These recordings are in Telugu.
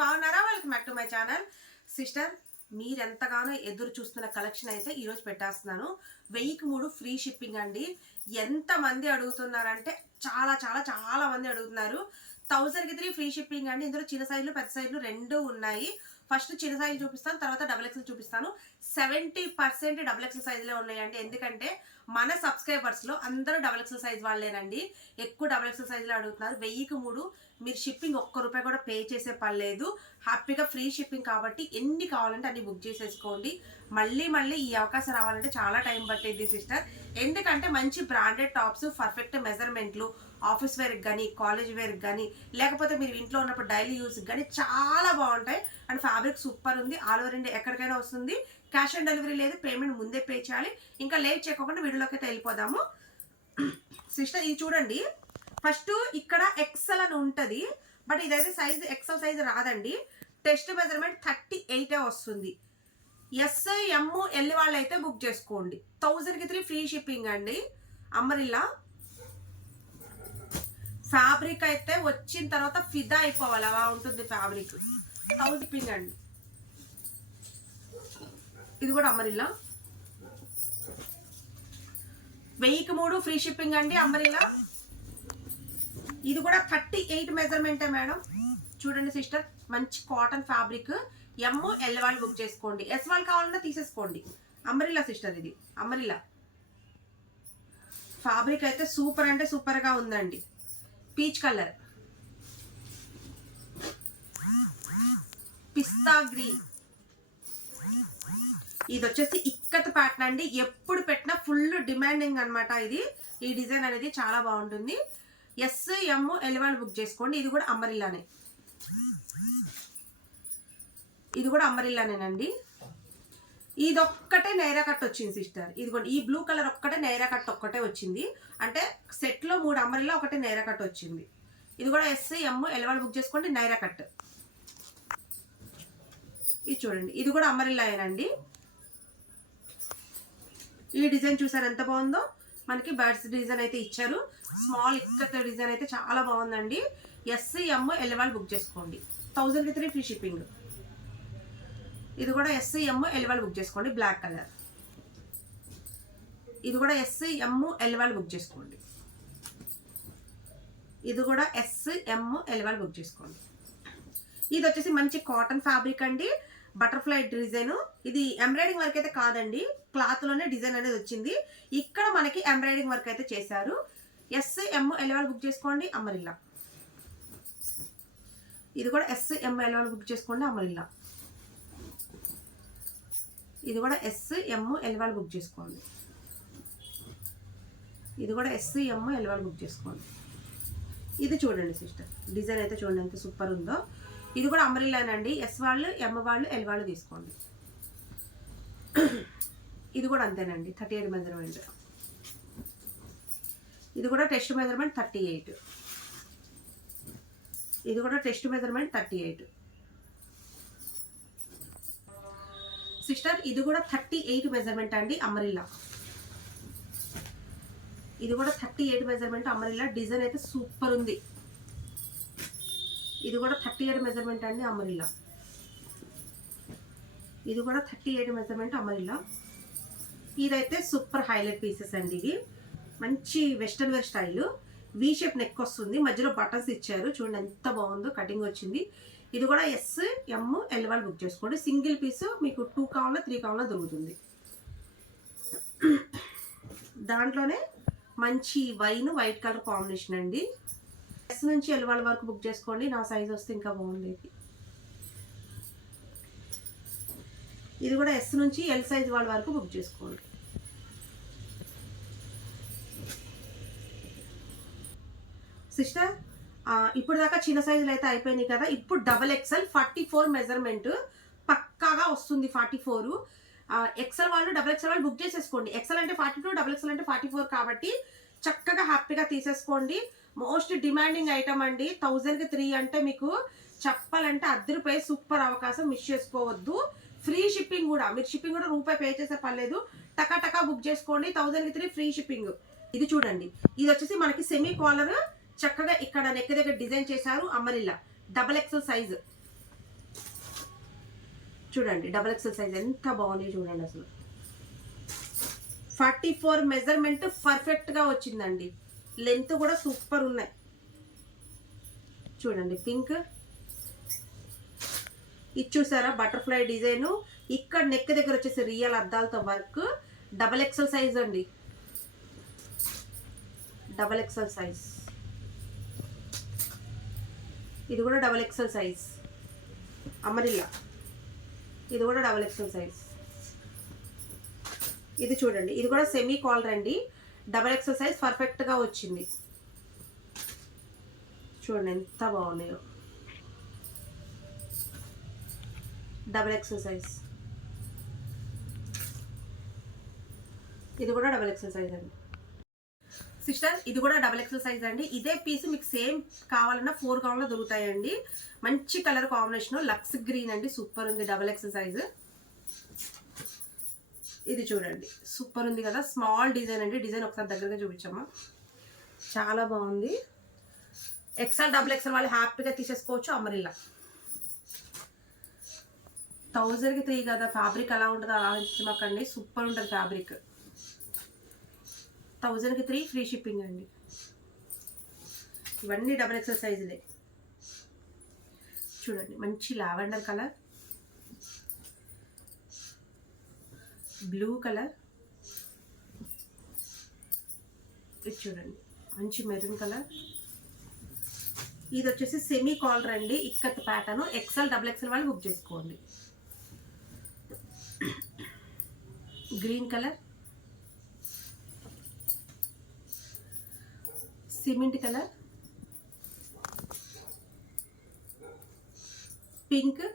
బాగున్నారా? Welcome back to my channel. Sister, మీరెంతగానో ఎదురు చూస్తున్న కలెక్షన్ అయితే ఈరోజు పెట్టేస్తున్నాను. 1000కి 3 ఫ్రీ షిప్పింగ్ అండి. ఎంతమంది అడుగుతున్నారంటే చాలా చాలా చాలా మంది అడుగుతున్నారు. 1000కి 3 ఫ్రీ షిప్పింగ్ అండి. ఇందులో చిన్న సైజులు పెద్ద సైజులు రెండు ఉన్నాయి. ఫస్ట్ చిన్న సైజు చూపిస్తాను, తర్వాత డబుల్ ఎక్స్ఎల్ చూపిస్తాను. 70% డబుల్ ఎక్స్ఎల్ సైజులే ఉన్నాయండి. ఎందుకంటే మన సబ్స్క్రైబర్స్లో అందరూ డబుల్ ఎక్స్ఎల్ సైజ్ వాళ్ళేనండి. ఎక్కువ డబుల్ ఎక్స్ఎల్ సైజులో అడుగుతున్నారు. 1000కి 3 మీరు షిప్పింగ్ ఒక్క రూపాయి కూడా పే చేసే పని లేదు. హ్యాపీగా ఫ్రీ షిప్పింగ్ కాబట్టి ఎన్ని కావాలంటే అన్ని బుక్ చేసేసుకోండి. మళ్ళీ మళ్ళీ ఈ అవకాశం రావాలంటే చాలా టైం పట్టేది సిస్టర్. ఎందుకంటే మంచి బ్రాండెడ్ టాప్స్, పర్ఫెక్ట్ మెజర్మెంట్లు, ఆఫీస్ వేర్కి కానీ కాలేజ్ వేర్కి కానీ లేకపోతే మీరు ఇంట్లో ఉన్నప్పుడు డైలీ యూస్కి కానీ చాలా బాగుంటాయి. అండ్ ఫ్యాబ్రిక్ సూపర్ ఉంది. ఆల్ ఓవర్ ఇండియా ఎక్కడికైనా వస్తుంది. క్యాష్ ఆన్ డెలివరీ లేదు, పేమెంట్ ముందే పే చేయాలి. ఇంకా లేట్ చేయకుండా వీడియోలోకి అయితే వెళ్ళిపోదాము. సిస్టర్ ఇది చూడండి, ఫస్ట్ ఇక్కడ ఎక్సెల్ అని ఉంటుంది. బట్ ఇదైతే సైజ్ ఎక్సెల్ సైజ్ రాదండి. టెస్ట్ మెజర్మెంట్ 38 వస్తుంది. ఎస్ ఎమ్ ఎల్ వాళ్ళు అయితే బుక్ చేసుకోండి. 1000కి 3 ఫ్రీ షిప్పింగ్ అండి. అంబ్రెల్లా ఫ్యాబ్రిక్ అయితే వచ్చిన తర్వాత ఫిదా అయిపోవాలి, అలా ఉంటుంది ఫ్యాబ్రిక్. 1000 షిప్పింగ్ అండి. ఇది కూడా అంబ్రెల్లా 1000కి 3 ఫ్రీ షిప్పింగ్ అండి. అంబ్రెల్లా ఇది కూడా 38 మెజర్మెంటే మేడం. చూడండి సిస్టర్, మంచి కాటన్ ఫ్యాబ్రిక్. ఎమ్ ఎల్ వాళ్ళు బుక్ చేసుకోండి. ఎస్ వాళ్ళు కావాలన్నా తీసేసుకోండి. అంబ్రెల్లా సిస్టర్, ఇది అంబ్రెల్లా ఫ్యాబ్రిక్ అయితే సూపర్ అంటే సూపర్ గా ఉందండి. పీచ్ కలర్, పిస్తా గ్రీన్. ఇది వచ్చేసి ఇక్కత్ ప్యాటర్న్ అండి. ఎప్పుడు పెట్టినా ఫుల్ డిమాండింగ్ అనమాట. ఇది ఈ డిజైన్ అనేది చాలా బాగుంటుంది. ఎస్ ఎమ్ ఎల్ వాళ్ళు బుక్ చేసుకోండి. ఇది కూడా అంబ్రెల్లానే, ఇది కూడా అంబ్రెల్లానేనండి. ఇదొక్కటే నైరా కట్ వచ్చింది సిస్టర్. ఇదిగోండి, ఈ బ్లూ కలర్ ఒక్కటే నైరా కట్ ఒక్కటే వచ్చింది. అంటే సెట్లో 3 అంబ్రెల్లా, ఒకటే నైరా కట్ వచ్చింది. ఇది కూడా ఎస్ ఎమ్ ఎల్ వాళ్ళు బుక్ చేసుకోండి. నైరా కట్ ఇది చూడండి, ఇది కూడా అంబ్రెల్లాయేనండి. ఈ డిజైన్ చూసారు ఎంత బాగుందో. మనకి బర్డ్స్ డిజైన్ అయితే ఇచ్చారు. స్మాల్ ఇక్కత్ డిజైన్ అయితే చాలా బాగుందండి. ఎస్ ఎమ్ ఎల్ వాళ్ళు బుక్ చేసుకోండి. 1000కి 3 ఫ్రీ షిప్పింగ్. ఇది కూడా ఎస్ ఎమ్ ఎల్ వాళ్ళు బుక్ చేసుకోండి. బ్లాక్ కలర్, ఇది కూడా ఎస్ ఎమ్ ఎల్ వాళ్ళు బుక్ చేసుకోండి. ఇది కూడా ఎస్ ఎమ్ ఎల్ వాళ్ళు బుక్ చేసుకోండి. ఇది వచ్చేసి మంచి కాటన్ ఫ్యాబ్రిక్ అండి. Butterfly design. ఇది ఎంబ్రాయిడింగ్ వర్క్ అయితే కాదండి, క్లాత్ లోనే డిజైన్ అనేది వచ్చింది. ఇక్కడ మనకి ఎంబ్రాయిడింగ్ వర్క్ అయితే చేశారు. ఎస్ ఎమ్ ఎల్ వాళ్ళు బుక్ చేసుకోండి. అంబ్రెల్లా ఇది కూడా ఎస్ ఎమ్ ఎల్ వాళ్ళు బుక్ చేసుకోండి. అంబ్రెల్లా ఇది కూడా ఎస్ ఎమ్ ఎల్ వాళ్ళు బుక్ చేసుకోండి. ఇది కూడా ఎస్ ఎమ్ ఎల్ వాళ్ళు బుక్ చేసుకోండి. ఇది చూడండి సిస్టర్, డిజైన్ అయితే చూడండి ఎంత సూపర్ ఉందో. ఇది కూడా అంబ్రెల్లానండి. ఎస్ వాళ్ళు, ఎమ్ వాళ్ళు, ఎల్ వాళ్ళు తీసుకోండి. ఇది కూడా అంతేనండి, 38 మెజర్మెంట్. ఇది కూడా టెస్ట్ మెజర్మెంట్ 38. ఇది కూడా టెస్ట్ మెజర్మెంట్ 38 సిస్టర్. ఇది కూడా 38 మెజర్మెంట్ అండి. అంబ్రెల్లా ఇది కూడా 38 మెజర్మెంట్ అంబ్రెల్లా. డిజైన్ అయితే సూపర్ ఉంది. ఇది కూడా 38 మెజర్మెంట్ అండి. అంబ్రెల్లా ఇది కూడా 38 మెజర్మెంట్ అంబ్రెల్లా. ఇదైతే సూపర్ హైలైట్ పీసెస్ అండి. ఇవి మంచి western wear style. V shape neck వస్తుంది, మధ్యలో బటన్స్ ఇచ్చారు. చూడండి ఎంత బాగుందో, కటింగ్ వచ్చింది. ఇది కూడా ఎస్ ఎమ్ ఎల్ వాళ్ళు బుక్ చేసుకోండి. సింగిల్ పీస్ మీకు 2 కావాలన్నా 3 కావాలన్నా దొరుకుతుంది. దాంట్లోనే మంచి వైట్ కలర్ కాంబినేషన్ అండి. ఎస్ నుంచి ఎల్ వాళ్ళ వరకు బుక్ చేసుకోండి. నా సైజ్ వస్తే ఇంకా బాగుండేది. ఇది కూడా ఎస్ నుంచి ఎల్ సైజ్ వాళ్ళ వరకు బుక్ చేసుకోండి. సిస్టర్, ఇప్పుడు దాకా చిన్న సైజులు అయితే అయిపోయినాయి కదా. ఇప్పుడు డబల్ ఎక్సెల్ 44 మెజర్మెంట్ పక్కాగా వస్తుంది. 44 ఎక్సెల్ వాళ్ళు, డబల్ ఎక్సెల్ వాళ్ళు బుక్ చేసేసుకోండి. ఎక్సెల్ అంటే 42, డబల్ ఎక్సెల్ అంటే 44 కాబట్టి చక్కగా హ్యాపీగా తీసేసుకోండి. మోస్ట్ డిమాండింగ్ ఐటమ్ అండి. 1000కి 3 అంటే మీకు చెప్పాలంటే అద్దరిపోయి సూపర్ అవకాశం, మిస్ చేసుకోవద్దు. ఫ్రీ షిప్పింగ్ కూడా, మీరు షిప్పింగ్ కూడా రూపాయి పే చేసే పర్లేదు. టకా బుక్ చేసుకోండి. 1000కి 3 ఫ్రీ షిప్పింగ్. ఇది చూడండి, ఇది వచ్చేసి మనకి సెమీ కాలర్, చక్కగా ఇక్కడ నెక్ దగ్గర డిజైన్ చేశారు. Umbrella double XL size. చూడండి డబల్ ఎక్సెల్ సైజ్ ఎంత బాగుంది చూడండి. అసలు 44 మెజర్మెంట్ పర్ఫెక్ట్గా వచ్చిందండి. లెంత్ కూడా సూపర్ ఉన్నాయి. చూడండి పింక్ ఇది చూసారా, బటర్ఫ్లై డిజైన్. ఇక్కడ నెక్ దగ్గర వచ్చేసి రియల్ అద్దాలతో వర్క్. డబల్ ఎక్సెల్ సైజ్ అండి, డబల్ ఎక్సెల్ సైజ్. ఇది కూడా డబల్ ఎక్సెల్ సైజ్ అమరిల్లా. ఇది కూడా డబల్ ఎక్సెల్ సైజ్. ఇది చూడండి, ఇది కూడా సెమీ కాలర్ అండి. డబల్ ఎక్సెల్ సైజ్ పర్ఫెక్ట్గా వచ్చింది. చూడండి ఎంత బాగున్నాయో. Double XL size. ఇది కూడా డబల్ ఎక్సెల్ సైజ్ అండి. సిస్టర్ ఇది కూడా డబల్ ఎక్సెల్ సైజ్ అండి. ఇదే పీస్ మీకు సేమ్ కావాలన్నా 4 కావాలన్నా దొరుకుతాయండి. మంచి కలర్ కాంబినేషన్, లక్స్ గ్రీన్ అండి. సూపర్ ఉంది డబల్ ఎక్సెల్ సైజ్. ఇది చూడండి సూపర్ ఉంది కదా, స్మాల్ డిజైన్ అండి. డిజైన్ ఒకసారి దగ్గరగా చూపించమ్మా, చాలా బాగుంది. ఎక్సెల్ డబుల్ ఎక్సెల్ వాళ్ళు హ్యాపీగా తీసేసుకోవచ్చు. అమరిల్లా 1000కి 3 కదా, ఫ్యాబ్రిక్ ఎలా ఉంటుందో ఆలోచించమాకండి. సూపర్ ఉంటుంది ఫ్యాబ్రిక్. 1000కి 3 ఫ్రీ షిప్పింగ్ అండి. ఇవన్నీ డబల్ ఎక్సెల్ సైజులే. చూడండి మంచి లావెండర్ కలర్, బ్లూ కలర్, ఇది చూడండి మంచి మెరూన్ కలర్. ఇది వచ్చేసి సెమీ కాలర్ అండి, ikat pattern. XL double XL వాళ్ళు బుక్ చేసుకోండి. Green colour, cement colour, pink.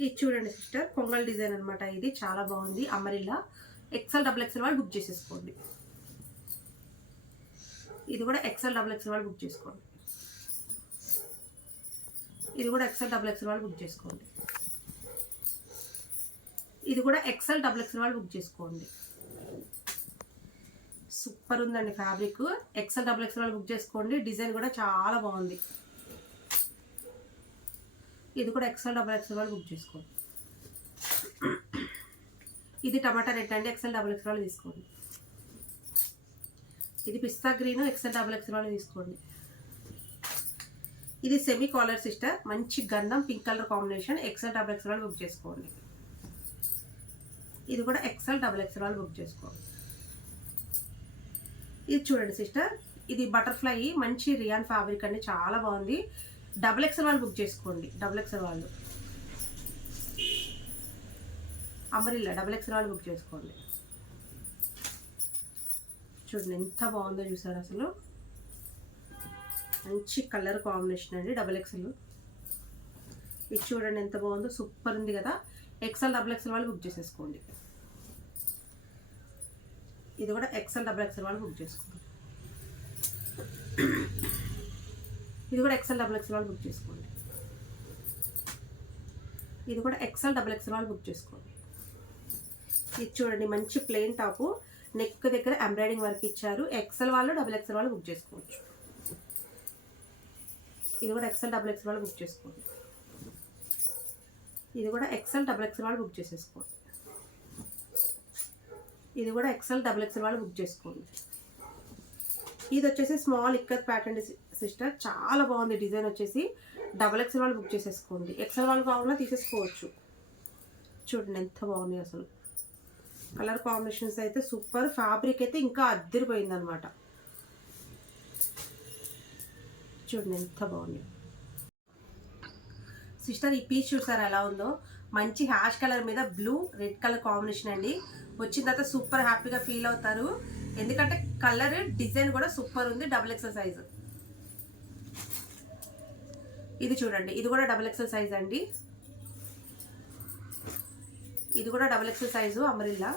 ఇది చూడండి సిస్టర్, పొంగల్ డిజైన్ అనమాట. ఇది చాలా బాగుంది. అమరిల్లా ఎక్సెల్ డబుల్ ఎక్సెల్ వాళ్ళు బుక్ చేసేసుకోండి. ఇది కూడా ఎక్సెల్ డబుల్ ఎక్సెల్ వాళ్ళు బుక్ చేసుకోండి. ఇది కూడా ఎక్సెల్ డబుల్ ఎక్సెల్ వాళ్ళు బుక్ చేసుకోండి. ఇది కూడా ఎక్సెల్ డబుల్ ఎక్సెల్ వాళ్ళు బుక్ చేసుకోండి. సూపర్ ఉందండి ఫ్యాబ్రిక్. ఎక్సెల్ డబుల్ ఎక్సెల్ వాళ్ళు బుక్ చేసుకోండి. డిజైన్ కూడా చాలా బాగుంది. ఇది కూడా ఎక్సెల్ డబుల్ ఎక్సెల్ వాళ్ళు బుక్ చేసుకోండి. ఇది టమాటా రెడ్ అండి, ఎక్సెల్ డబుల్ ఎక్సెల్ వాళ్ళు తీసుకోండి. ఇది పిస్తా గ్రీన్, ఎక్సెల్ డబుల్ ఎక్సెల్ వాళ్ళు తీసుకోండి. ఇది సెమీ కాలర్ సిస్టర్, మంచి గంధం pink colour combination. XL double XL వాళ్ళు బుక్ చేసుకోండి. ఇది కూడా ఎక్సెల్ డబుల్ ఎక్సెల్ వాళ్ళు బుక్ చేసుకోండి. ఇది చూడండి సిస్టర్, ఇది బటర్ఫ్లై మంచి రియాన్ ఫ్యాబ్రిక్ అండి, చాలా బాగుంది. డబుల్ ఎక్సెల్ వాళ్ళు బుక్ చేసుకోండి. డబుల్ ఎక్సెల్ వాళ్ళు అమరిల్లా డబుల్ ఎక్సెల్ వాళ్ళు బుక్ చేసుకోండి. చూడండి ఎంత బాగుందో చూసారు, అసలు మంచి కలర్ కాంబినేషన్ అండి. డబుల్ ఎక్సెల్ ఇది చూడండి ఎంత బాగుందో, సూపర్ ఉంది కదా. ఎక్సెల్ డబుల్ ఎక్సెల్ వాళ్ళు బుక్ చేసేసుకోండి. ఇది కూడా ఎక్సెల్ డబుల్ ఎక్సెల్ వాళ్ళు బుక్ చేసుకోండి. ఇది కూడా ఎక్సెల్ డబుల్ ఎక్సెల్ వాళ్ళు బుక్ చేసుకోండి. ఇది కూడా ఎక్సెల్ డబుల్ ఎక్సెల్ వాళ్ళు బుక్ చేసుకోండి. ఇది చూడండి మంచి ప్లెయిన్ టాపు, నెక్ దగ్గర ఎంబ్రాయిడింగ్ వర్క్ ఇచ్చారు. ఎక్సెల్ వాళ్ళు డబుల్ ఎక్సెల్ వాళ్ళు బుక్ చేసుకోవచ్చు. ఇది కూడా ఎక్సెల్ డబుల్ ఎక్సెల్ వాళ్ళు బుక్ చేసుకోండి. ఇది కూడా ఎక్సెల్ డబుల్ ఎక్సెల్ వాళ్ళు బుక్ చేసేసుకోండి. ఇది కూడా ఎక్సెల్ డబుల్ ఎక్సెల్ వాళ్ళు బుక్ చేసుకోండి. ఇది వచ్చేసి స్మాల్ ఇక్కత్ ప్యాటర్న్ సిస్టర్, చాలా బాగుంది డిజైన్ వచ్చేసి. డబుల్ ఎక్సెల్ వాళ్ళు బుక్ చేసేసుకోండి. ఎక్సెల్ వాళ్ళు కావాలన్నా తీసేసుకోవచ్చు. చూడండి ఎంత బాగుంది, అసలు కలర్ కాంబినేషన్స్ అయితే సూపర్. ఫ్యాబ్రిక్ అయితే ఇంకా అద్దరిపోయింది అనమాట. చూడండి ఎంత బాగుంది సిస్టర్. ఈ పీస్ చూసారు ఎలా ఉందో, మంచి హ్యాష్ కలర్ మీద బ్లూ రెడ్ కలర్ కాంబినేషన్ అండి. వచ్చిన తర్వాత సూపర్ హ్యాపీగా ఫీల్ అవుతారు, ఎందుకంటే కలర్ డిజైన్ కూడా సూపర్ ఉంది. Double XL size. ఇది చూడండి, ఇది కూడా డబుల్ ఎక్సెల్ సైజ్ అండి. ఇది కూడా డబుల్ ఎక్సెల్ సైజు అమరిల్లా.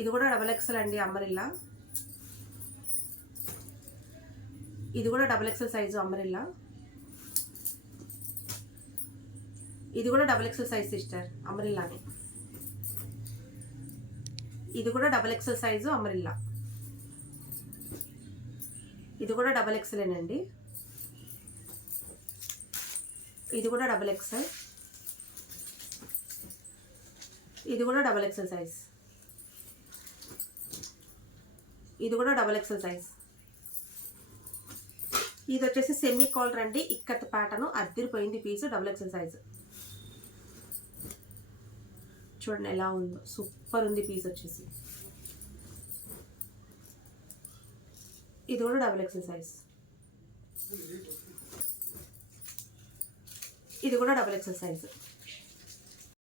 ఇది కూడా డబుల్ ఎక్సెల్ అండి అమరిల్లా. ఇది కూడా డబుల్ ఎక్సెల్ సైజు అమరిల్లా. ఇది కూడా డబుల్ ఎక్సెల్ సైజ్ సిస్టర్ అమరిల్లాని. ఇది కూడా డబుల్ ఎక్సెల్ సైజు అమరిల్లా. ఇది కూడా డబుల్ ఎక్సెల్ అండి. ఇది కూడా డబుల్ ఎక్సెల్, ఇది కూడా డబుల్ ఎక్సెల్ సైజ్, ఇది కూడా డబుల్ ఎక్సెల్ సైజ్. ఇది వచ్చేసి సెమీ కాలర్ అండి, ఇక్కత్ ప్యాటర్న్, అద్దరిపోయింది పీసు, డబుల్ ఎక్సెల్ సైజ్. చూడండి ఎలా ఉందో, సూపర్ ఉంది పీస్ వచ్చేసి. ఇది కూడా డబుల్ ఎక్సెల్ సైజ్, ఇది కూడా డబుల్ ఎక్సెల్ సైజ్.